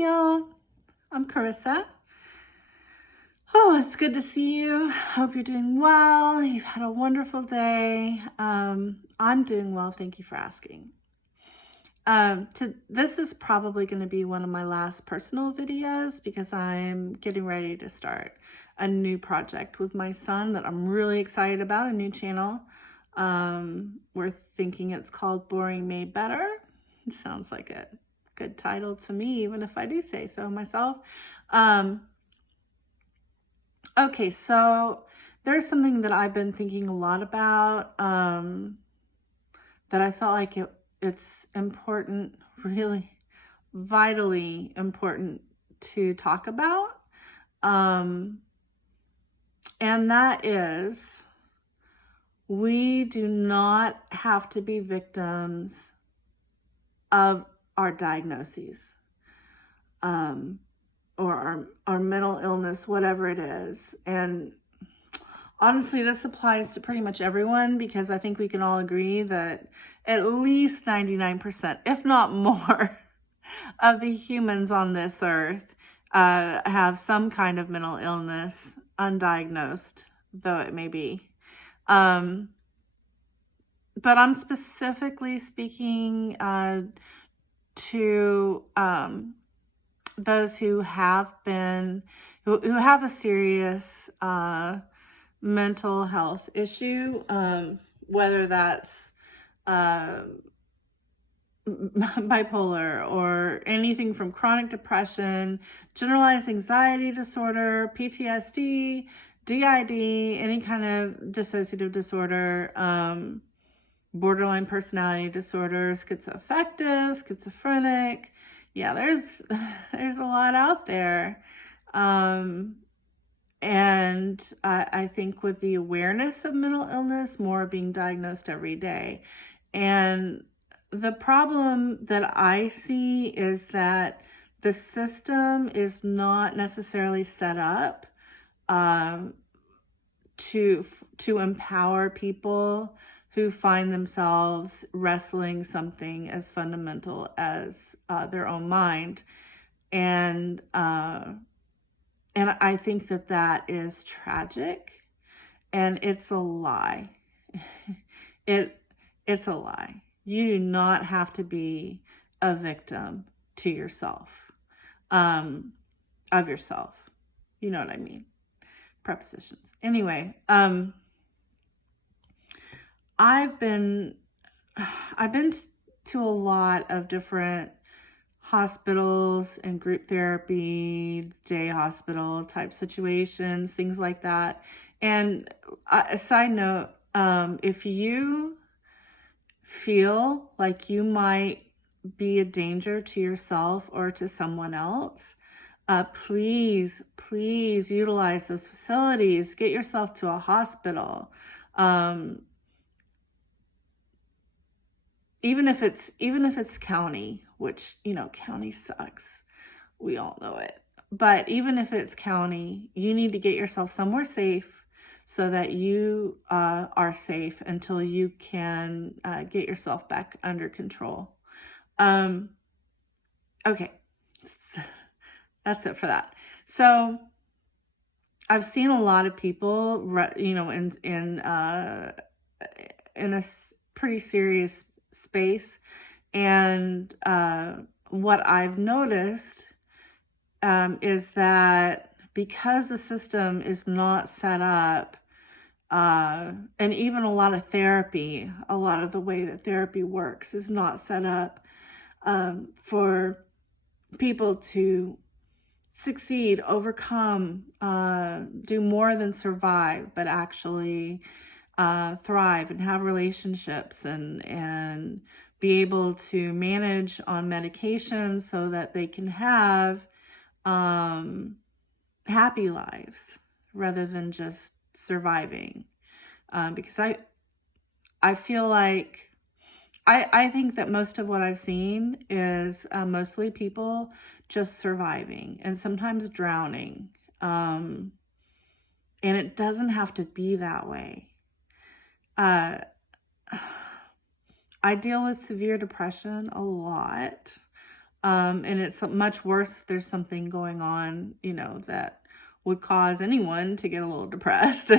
Hey y'all, I'm Carissa. Oh, it's good to see you. Hope you're doing well. You've had a wonderful day. I'm doing well. Thank you for asking. This is probably going to be one of my last personal videos because I'm getting ready to start a new project with my son that I'm really excited about, a new channel. We're thinking it's called Boring Made Better. It sounds like a good title to me, even if I do say so myself. Okay, so there's something that I've been thinking a lot about, that I felt like it's important, really vitally important to talk about. And that is, we do not have to be victims of our diagnoses, or our mental illness, whatever it is. And honestly, this applies to pretty much everyone, because I think we can all agree that at least 99%, if not more, of the humans on this earth have some kind of mental illness, undiagnosed though it may be. But I'm specifically speaking to those who have a serious mental health issue, whether that's bipolar or anything from chronic depression, generalized anxiety disorder, PTSD, DID, any kind of dissociative disorder, borderline personality disorder, schizoaffective, schizophrenic. Yeah, there's a lot out there. And I think with the awareness of mental illness, more being diagnosed every day. And the problem that I see is that the system is not necessarily set up to empower people who find themselves wrestling something as fundamental as their own mind. And I think that is tragic, and it's a lie. It's a lie. You do not have to be a victim to yourself, of yourself. You know what I mean? Prepositions. Anyway, I've been to a lot of different hospitals and group therapy, day hospital type situations, things like that. And a side note, if you feel like you might be a danger to yourself or to someone else, please utilize those facilities. Get yourself to a hospital. Even if it's county, which, county sucks. We all know it. But even if it's county, you need to get yourself somewhere safe so that you are safe until you can get yourself back under control. Okay, that's it for that. So I've seen a lot of people, in a pretty serious space, and what I've noticed is that because the system is not set up, and even a lot of therapy, a lot of the way that therapy works is not set up for people to succeed, overcome, do more than survive, but actually thrive and have relationships and be able to manage on medication so that they can have happy lives rather than just surviving. Because I feel like I think that most of what I've seen is mostly people just surviving and sometimes drowning. And it doesn't have to be that way. I deal with severe depression a lot. And it's much worse if there's something going on, that would cause anyone to get a little depressed.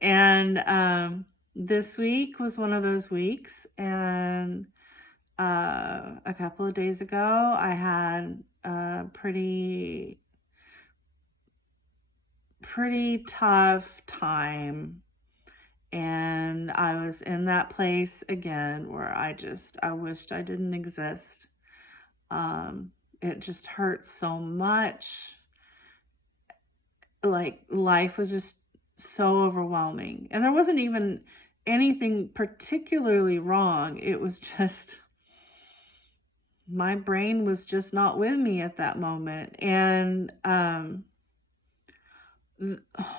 And this week was one of those weeks. And a couple of days ago, I had a pretty tough time. And I was in that place again where I wished I didn't exist. It just hurt so much. Like, life was just so overwhelming. And there wasn't even anything particularly wrong. It was just, my brain was just not with me at that moment. And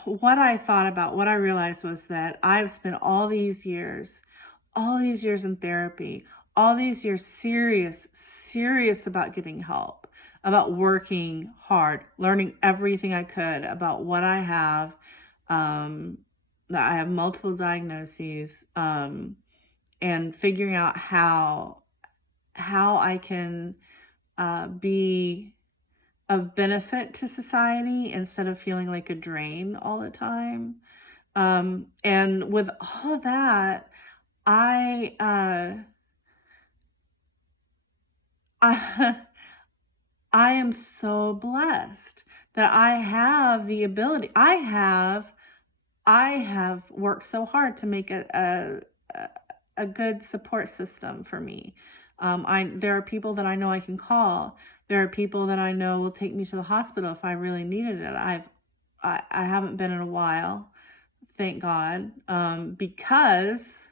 what I realized was that I've spent all these years in therapy, all these years serious about getting help, about working hard, learning everything I could about what I have, that I have multiple diagnoses, and figuring out how I can be of benefit to society instead of feeling like a drain all the time. And with all of that, I am so blessed that I have the ability. I have worked so hard to make a good support system for me. There are people that I know I can call. There are people that I know will take me to the hospital if I really needed it. I haven't been in a while, thank God, because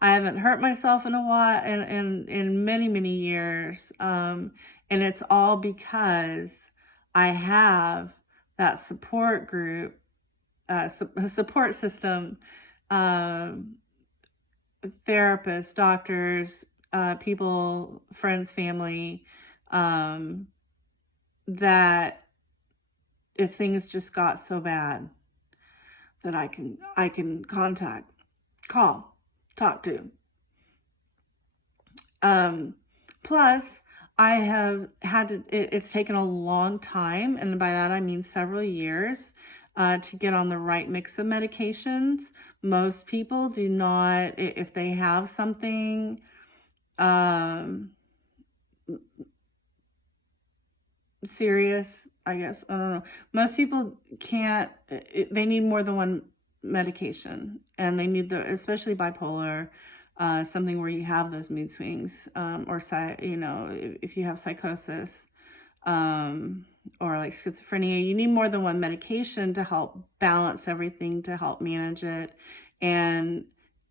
I haven't hurt myself in a while, in many years, and it's all because I have that support group, support system, therapists, doctors, people, friends, family, that if things just got so bad, that I can call, talk to. Plus, I have had to, it's taken a long time, and by that I mean several years, to get on the right mix of medications. Most people do not, if they have something serious, I guess, I don't know. Most people can't, they need more than one medication, and they need especially bipolar, something where you have those mood swings, or if you have psychosis, or like schizophrenia, you need more than one medication to help balance everything, to help manage it. And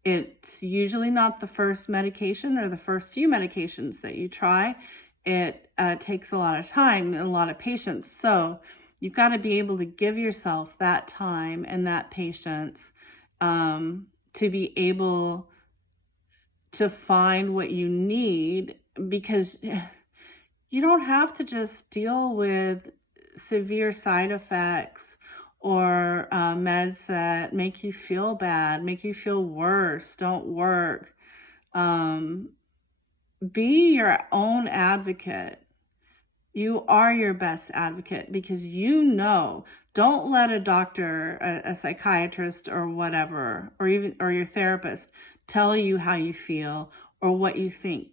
it's usually not the first medication or the first few medications that you try. It takes a lot of time and a lot of patience. So you've got to be able to give yourself that time and that patience, to be able to find what you need, because you don't have to just deal with severe side effects or meds that make you feel bad, make you feel worse, don't work. Be your own advocate. You are your best advocate, because don't let a doctor, a psychiatrist or whatever, or your therapist tell you how you feel or what you think.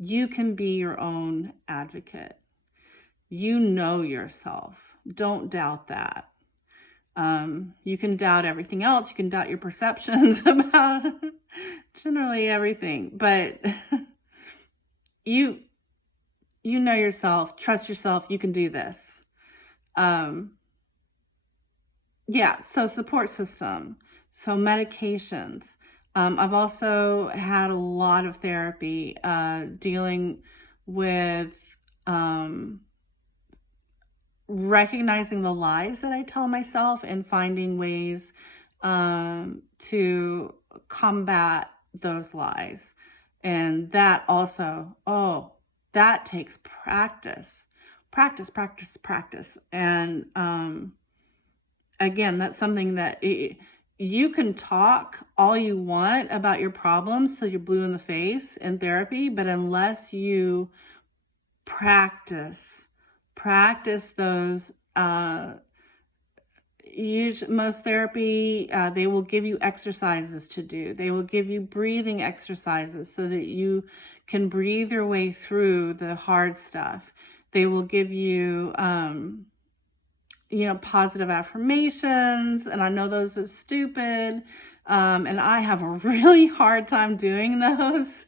You can be your own advocate. You know yourself. Don't doubt that. You can doubt everything else. You can doubt your perceptions about generally everything, but you know yourself, trust yourself, you can do this. So support system, so medications. I've also had a lot of therapy, dealing with, recognizing the lies that I tell myself and finding ways, to combat those lies. And that also, that takes practice. And again, that's something that you can talk all you want about your problems till you're blue in the face in therapy, but unless you practice those, most therapy, they will give you exercises to do. They will give you breathing exercises so that you can breathe your way through the hard stuff. They will give you, positive affirmations. And I know those are stupid. And I have a really hard time doing those.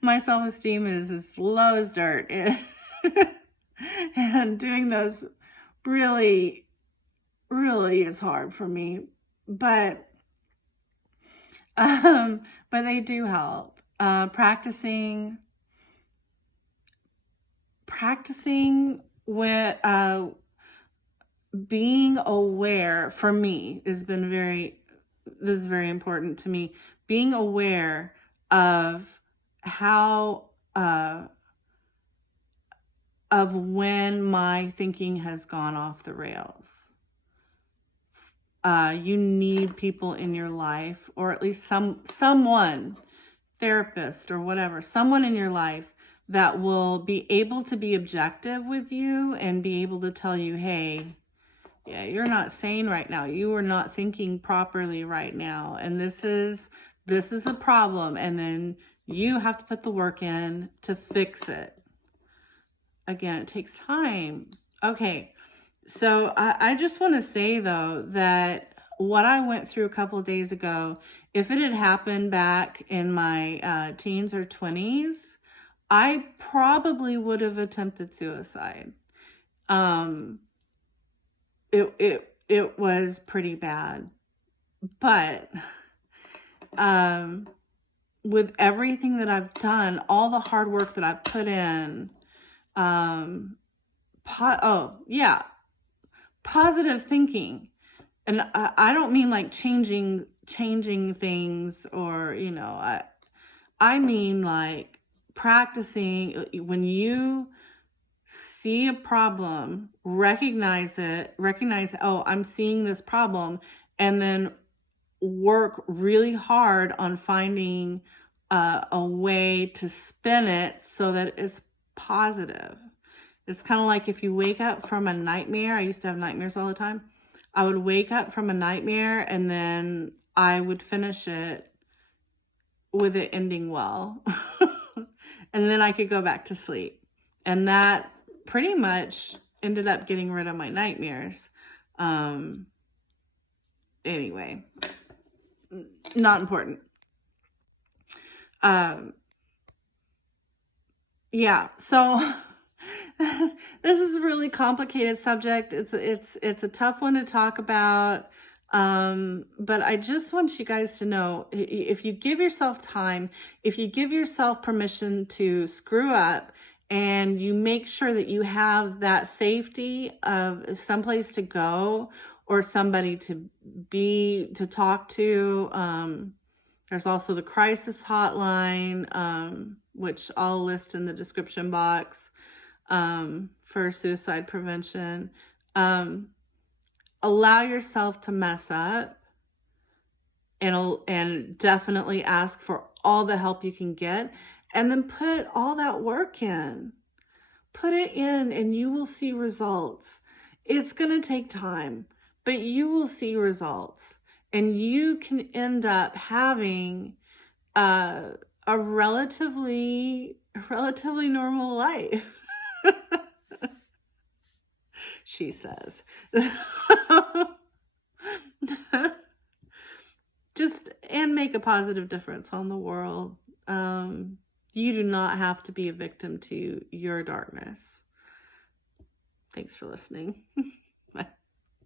My self-esteem is as low as dirt. And doing those really, really is hard for me. But they do help. Practicing with being aware for me this is very important to me. Being aware of how of when my thinking has gone off the rails. You need people in your life, or at least someone, therapist or whatever, someone in your life that will be able to be objective with you and be able to tell you, hey, yeah, you're not sane right now. You are not thinking properly right now. And this is the problem. And then you have to put the work in to fix it. Again, it takes time. Okay. So I just want to say, though, that what I went through a couple of days ago, if it had happened back in my teens or 20s, I probably would have attempted suicide. It was pretty bad. But with everything that I've done, all the hard work that I've put in, positive thinking. And I don't mean like changing things, or, I mean like practicing. When you see a problem, recognize, oh, I'm seeing this problem, and then work really hard on finding a way to spin it so that it's positive. It's kind of like if you wake up from a nightmare. I used to have nightmares all the time. I would wake up from a nightmare and then I would finish it with it ending well. And then I could go back to sleep. And that pretty much ended up getting rid of my nightmares. Anyway, not important. Yeah, so this is a really complicated subject. It's a tough one to talk about. But I just want you guys to know, if you give yourself time, if you give yourself permission to screw up, and you make sure that you have that safety of someplace to go or somebody to talk to. There's also the crisis hotline, which I'll list in the description box, for suicide prevention. Allow yourself to mess up, and definitely ask for all the help you can get, and then put all that work in. Put it in, and you will see results. It's going to take time, but you will see results, and you can end up having a relatively normal life. She says. And make a positive difference on the world. You do not have to be a victim to your darkness. Thanks for listening.